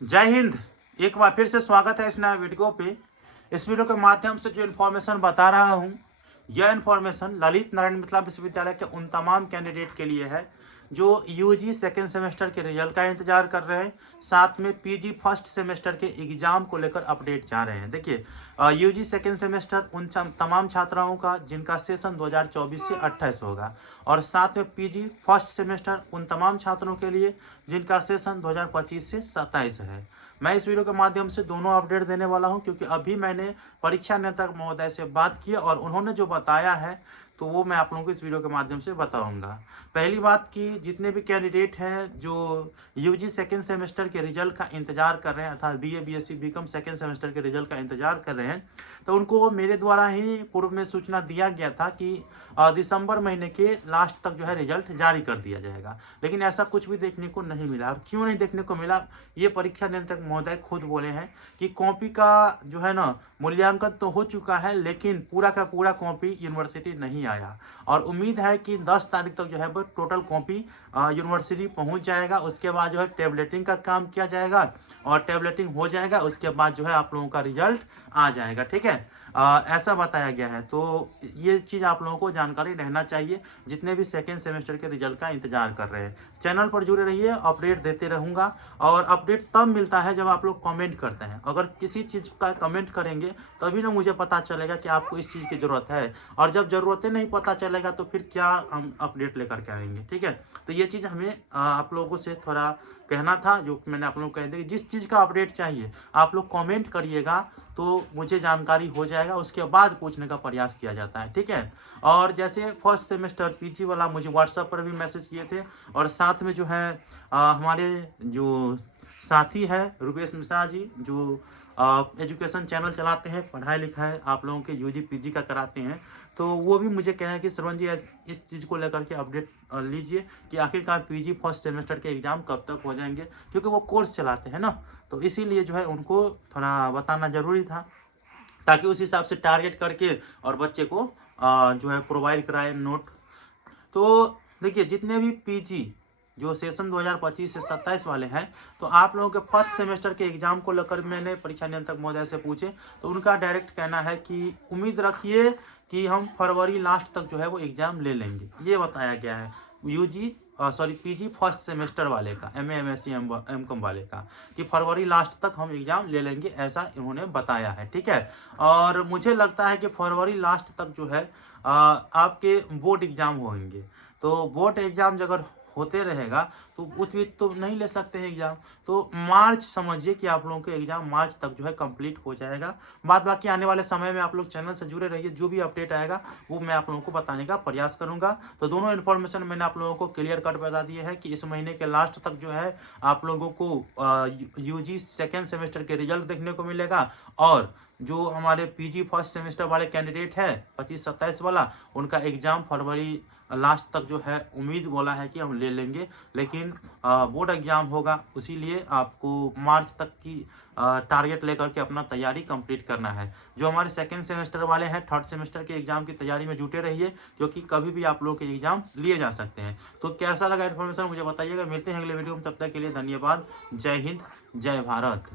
जय हिंद। एक बार फिर से स्वागत है इस नए वीडियो पे। इस वीडियो के माध्यम से जो इन्फॉर्मेशन बता रहा हूँ, यह इन्फॉर्मेशन ललित नारायण मिथिला विश्वविद्यालय के उन तमाम कैंडिडेट के लिए है जो यूजी सेकेंड सेमेस्टर के रिजल्ट का इंतजार कर रहे हैं, साथ में पीजी फर्स्ट सेमेस्टर के एग्जाम को लेकर अपडेट चाह रहे हैं। देखिए, यूजी सेकेंड सेमेस्टर उन तमाम छात्राओं का जिनका सेशन 2024 से 28 होगा, और साथ में पीजी फर्स्ट सेमेस्टर उन तमाम छात्रों के लिए जिनका सेशन 2025 से 27 है। मैं इस वीडियो के माध्यम से दोनों अपडेट देने वाला हूं, क्योंकि अभी मैंने परीक्षा नियंत्रक महोदय से बात की और उन्होंने जो बताया है तो वो मैं आप लोगों को इस वीडियो के माध्यम से बताऊंगा। पहली बात कि जितने भी कैंडिडेट हैं जो यूजी सेकेंड सेमेस्टर के रिजल्ट का इंतजार कर रहे हैं, अर्थात BA BSc BCom second semester के रिजल्ट का इंतजार कर रहे हैं, तो उनको मेरे द्वारा ही पूर्व में सूचना दिया गया था कि दिसंबर महीने के लास्ट तक जो है रिजल्ट जारी कर दिया जाएगा, लेकिन ऐसा कुछ भी देखने को नहीं मिला। और क्यों नहीं देखने को मिला, ये परीक्षा नियंत्रक महोदय खुद बोले हैं कि कॉपी का जो है ना मूल्यांकन तो हो चुका है, लेकिन पूरा का पूरा कॉपी यूनिवर्सिटी नहीं आया, और उम्मीद है कि 10 तारीख तक जो है वो टोटल कॉपी यूनिवर्सिटी पहुंच जाएगा। उसके बाद जो है टेबलेटिंग का काम किया जाएगा, और टेबलेटिंग हो जाएगा उसके बाद जो है आप लोगों का रिजल्ट आ जाएगा। ठीक है, ऐसा बताया गया है। तो ये चीज़ आप लोगों को जानकारी रहना चाहिए, जितने भी सेकेंड सेमेस्टर के रिजल्ट का इंतजार कर रहे हैं। चैनल पर जुड़े रहिए, अपडेट देते रहूँगा, और अपडेट तब मिलता है जब आप लोग कमेंट करते हैं। अगर किसी चीज़ का कमेंट करेंगे तभी ना मुझे पता चलेगा कि आपको इस चीज़ की ज़रूरत है, और जब ज़रूरतें नहीं पता चलेगा तो फिर क्या हम अपडेट लेकर के आएंगे। ठीक है, तो ये चीज़ हमें आप लोगों से थोड़ा कहना था, जो मैंने आप लोगों को कह दिया। जिस चीज़ का अपडेट चाहिए आप लोग कमेंट करिएगा तो मुझे जानकारी हो जाएगा, उसके बाद पूछने का प्रयास किया जाता है। ठीक है, और जैसे फर्स्ट सेमेस्टर पीजी वाला मुझे व्हाट्सएप पर भी मैसेज किए थे, और साथ में जो है हमारे जो साथी है रुपेश मिश्रा जी, जो एजुकेशन चैनल चलाते हैं, पढ़ाई लिखाई आप लोगों के यूजी पीजी का कराते हैं, तो वो भी मुझे कहे कि श्रवण जी इस चीज़ को लेकर के अपडेट लीजिए कि आखिरकार पीजी फर्स्ट सेमेस्टर के एग्ज़ाम कब तक हो जाएंगे, क्योंकि वो कोर्स चलाते हैं ना, तो इसीलिए जो है उनको थोड़ा बताना ज़रूरी था, ताकि उस हिसाब से टारगेट करके और बच्चे को जो है प्रोवाइड कराए नोट। तो देखिए, जितने भी पीजी जो सेशन 2025 से 27 वाले हैं, तो आप लोगों के फर्स्ट सेमेस्टर के एग्जाम को लेकर मैंने परीक्षा नियंत्रक महोदय से पूछे, तो उनका डायरेक्ट कहना है कि उम्मीद रखिए कि हम फरवरी लास्ट तक जो है वो एग्ज़ाम ले लेंगे। ये बताया गया है पीजी फर्स्ट सेमेस्टर वाले का, एमए एमएससी एमकॉम वाले का, कि फरवरी लास्ट तक हम एग्ज़ाम ले लेंगे, ऐसा इन्होंने बताया है। ठीक है, और मुझे लगता है कि फरवरी लास्ट तक जो है आपके बोर्ड एग्ज़ाम होंगे, तो बोर्ड एग्ज़ाम अगर होते रहेगा तो उस बीच तो नहीं ले सकते हैं एग्ज़ाम, तो मार्च समझिए कि आप लोगों के एग्ज़ाम मार्च तक जो है कंप्लीट हो जाएगा। बाद बाकी आने वाले समय में आप लोग चैनल से जुड़े रहिए, जो भी अपडेट आएगा वो मैं आप लोगों को बताने का प्रयास करूंगा। तो दोनों इन्फॉर्मेशन मैंने आप लोगों को क्लियर कट बता दिए है कि इस महीने के लास्ट तक जो है आप लोगों को यूजी सेकेंड सेमेस्टर के रिजल्ट देखने को मिलेगा, और जो हमारे पीजी फर्स्ट सेमेस्टर वाले कैंडिडेट है 25-27 वाला, उनका एग्ज़ाम फरवरी लास्ट तक जो है उम्मीद बोला है कि हम ले लेंगे, लेकिन बोर्ड एग्ज़ाम होगा, इसीलिए आपको मार्च तक की टारगेट लेकर के अपना तैयारी कंप्लीट करना है। जो हमारे सेकेंड सेमेस्टर वाले हैं, थर्ड सेमेस्टर के एग्ज़ाम की तैयारी में जुटे रहिए, क्योंकि कभी भी आप लोग के एग्ज़ाम लिए जा सकते हैं। तो कैसा लगा इन्फॉर्मेशन मुझे बताइएगा। मिलते हैं अगले वीडियो में, तब तक के लिए धन्यवाद। जय हिंद, जय भारत।